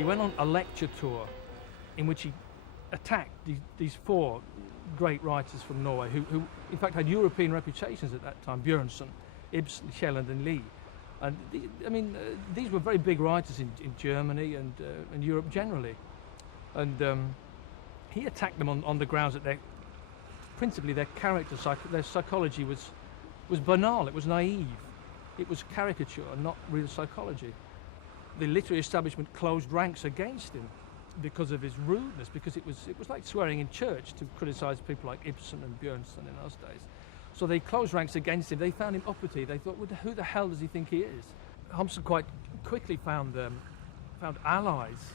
He went on a lecture tour in which he attacked these four great writers from Norway who in fact had European reputations at that time: Bjørnson, Ibsen, Kielland and Lie. And these were very big writers in Germany and Europe generally. And he attacked them on the grounds that principally their character, their psychology was banal, it was naive, it was caricature, not real psychology. The literary establishment closed ranks against him because of his rudeness, because it was like swearing in church to criticise people like Ibsen and Bjørnson in those days. So they closed ranks against him. They found him uppity. They thought, well, who the hell does he think he is? Hamsun quite quickly found allies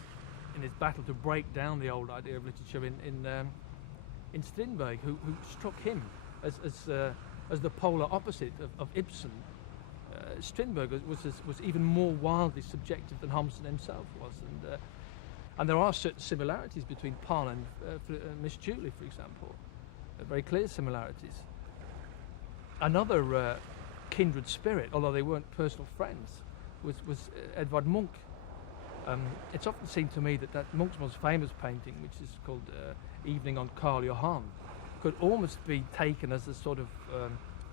in his battle to break down the old idea of literature in Strindberg, who struck him as the polar opposite of Ibsen. Strindberg was even more wildly subjective than Hamsun himself was, and there are certain similarities between Pan and Miss Julie, for example, very clear similarities. Another kindred spirit, although they weren't personal friends, was Edvard Munch. It's often seemed to me that Munch's most famous painting, which is called Evening on Karl Johan, could almost be taken as a sort of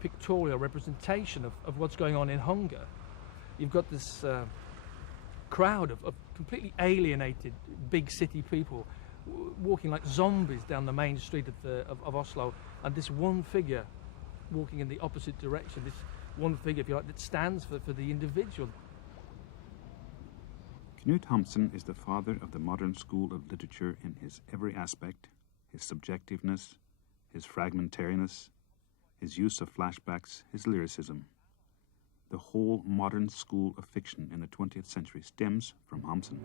pictorial representation of what's going on in Hungary. You've got this crowd of completely alienated big city people walking like zombies down the main street of Oslo, and this one figure walking in the opposite direction, this one figure, if you like, that stands for the individual. Knut Hamsun is the father of the modern school of literature in his every aspect, his subjectiveness, his fragmentariness, his use of flashbacks, his lyricism. The whole modern school of fiction in the 20th century stems from Hamsun.